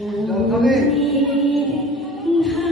无言他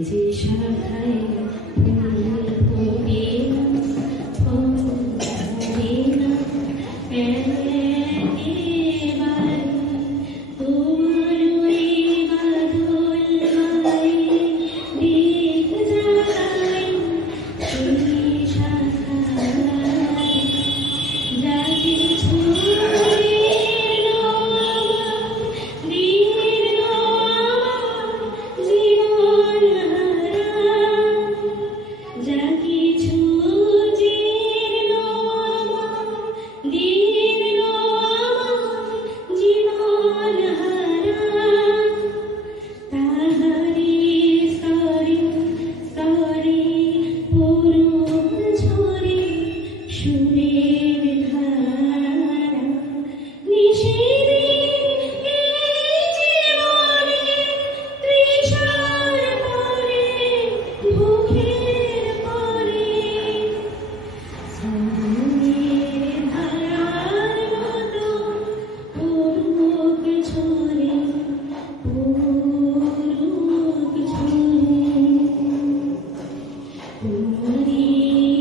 যে শাখায় ফুল ফোটে না ফুল ফোটে না একেবারে তোমার ওই বাদল মায়ে দেখ যায়